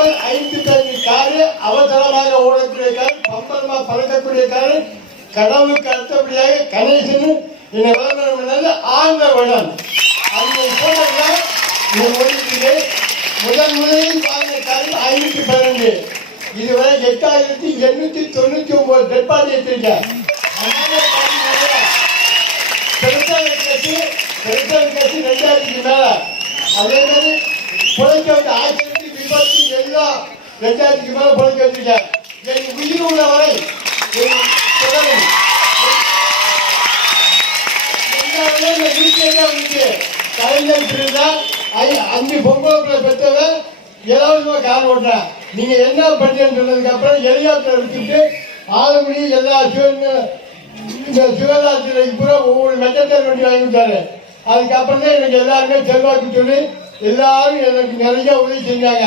இல்லாமல் 5 காரு அவசரமாக ஓடக்கூடிய காரு, பம்பரமா பறக்கக்கூடிய காரு, கடவுளுக்கு அடுத்தபடியாக கணேசன் என்னை விளம்பரம் பண்ணது ஆழ்ந்த விடம். அந்த போனதுதான் முதலில் வாங்கின காரு 512. இதுவரை 8899 டெட்பாடி எடுத்திருக்கேன். பெருசாக கட்சி 2000க்கு மேல. அதே மாதிரி புழைக்க வச்ச ஆட்சி விபத்து எல்லாம் 2000க்கு மேல புழைக்க வச்சிருக்கேன். என் உயிர் உள்ள வரை கலைஞர் பிரிந்தா 5 பொம்பளை பெற்றவன் இலவசமா கார் ஓட்டுறேன். நீங்க என்ன பண்றீங்கன்னு சொன்னதுக்கு அப்புறம் ஹெலிகாப்டர் வச்சுட்டு ஆலமணி எல்லா சிவராத்திரிக்கு பூரா ஒவ்வொரு மெட்டர் வண்டி வாங்கி விட்டாரு. அதுக்கப்புறம் தான் எனக்கு எல்லாருமே செல்வாக்கு சொல்லி எல்லாரும் எனக்கு நிறைய உதவி செஞ்சாங்க.